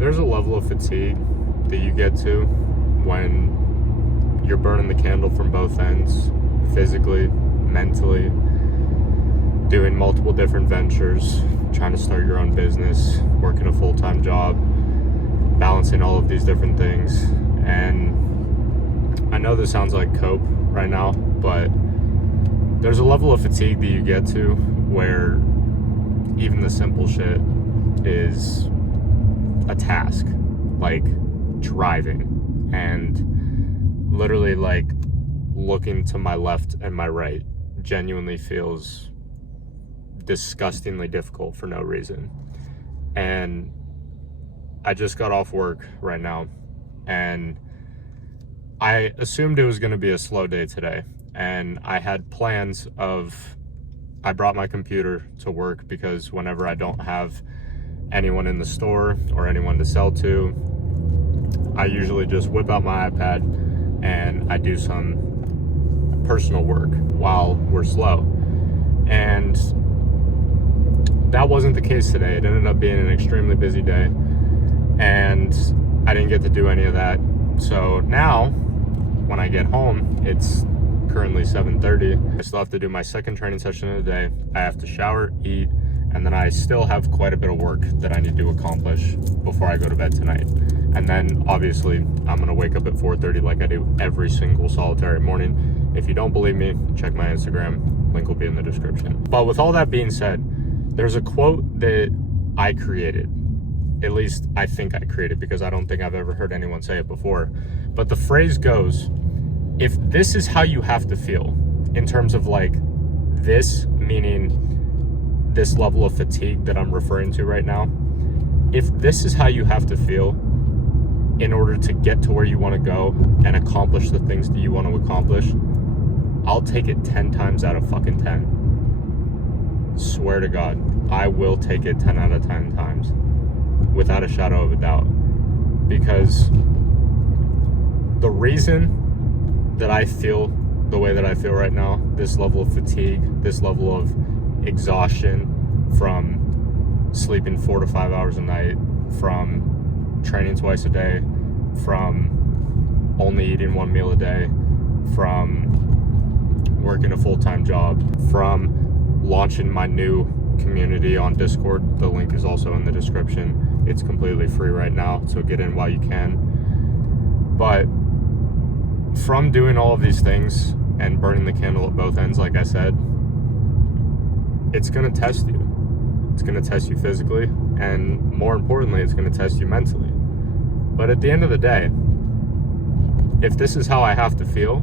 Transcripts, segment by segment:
There's a level of fatigue that you get to when you're burning the candle from both ends, physically, mentally, doing multiple different ventures, trying to start your own business, working a full-time job, balancing all of these different things. And I know this sounds like cope right now, but there's a level of fatigue that you get to where even the simple shit is a task, like driving, and literally like looking to my left and my right genuinely feels disgustingly difficult for no reason. And I just got off work right now, and I assumed it was going to be a slow day today, and I had plans of, I brought my computer to work because whenever I don't have anyone in the store or anyone to sell to, I usually just whip out my iPad and I do some personal work while we're slow. And that wasn't the case today. It ended up being an extremely busy day, and I didn't get to do any of that. So now, when I get home, it's currently 7:30. I still have to do my second training session of the day. I have to shower, eat, and then I still have quite a bit of work that I need to accomplish before I go to bed tonight. And then obviously I'm gonna wake up at 4:30 like I do every single solitary morning. If you don't believe me, check my Instagram, link will be in the description. But with all that being said, there's a quote that I created. At least I think I created, because I don't think I've ever heard anyone say it before. But the phrase goes, if this is how you have to feel, in terms of like this, meaning this level of fatigue that I'm referring to right now, if this is how you have to feel in order to get to where you want to go and accomplish the things that you want to accomplish, I'll take it 10 times out of fucking 10. Swear to God, I will take it 10 out of 10 times, without a shadow of a doubt. Because the reason that I feel the way that I feel right now, this level of fatigue, this level of exhaustion from sleeping 4 to 5 hours a night, from training twice a day, from only eating one meal a day, from working a full-time job, from launching my new community on Discord. The link is also in the description. It's completely free right now, so get in while you can. But from doing all of these things and burning the candle at both ends, like I said, it's gonna test you. It's gonna test you physically, and more importantly, it's gonna test you mentally. But at the end of the day, if this is how I have to feel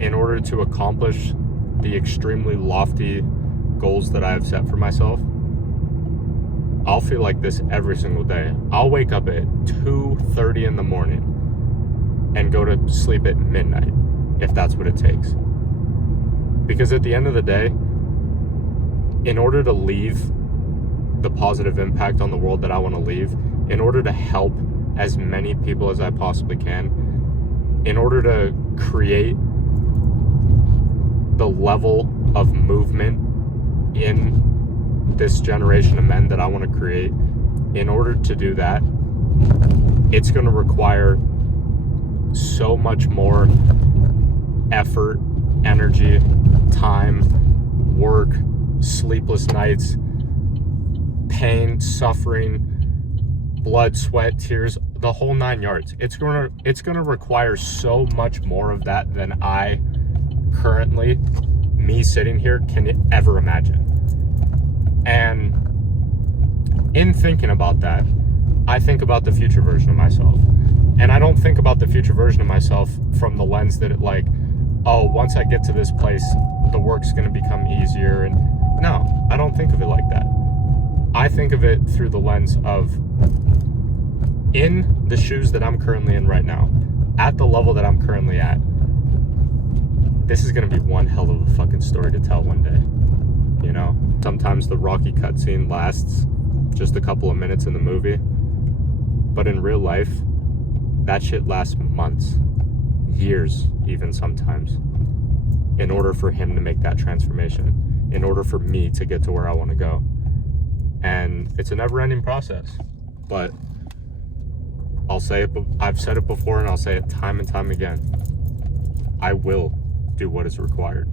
in order to accomplish the extremely lofty goals that I have set for myself, I'll feel like this every single day. I'll wake up at 2:30 in the morning and go to sleep at midnight, if that's what it takes. Because at the end of the day, in order to leave the positive impact on the world that I want to leave, in order to help as many people as I possibly can, in order to create the level of movement in this generation of men that I want to create, in order to do that, it's going to require so much more effort, energy, time, work, sleepless nights, pain, suffering, blood, sweat, tears, the whole 9 yards. It's gonna require so much more of that than I currently, me sitting here, can ever imagine. And in thinking about that, I think about the future version of myself. And I don't think about the future version of myself from the lens that it like, oh, once I get to this place, the work's gonna become easier. And no, I don't think of it like that. I think of it through the lens of, in the shoes that I'm currently in right now, at the level that I'm currently at, this is gonna be one hell of a fucking story to tell one day, you know? Sometimes the Rocky cutscene lasts just a couple of minutes in the movie, but in real life, that shit lasts months, years even sometimes, in order for him to make that transformation, in order for me to get to where I want to go. And it's a never-ending process. But I've said it before and I'll say it time and time again. I will do what is required.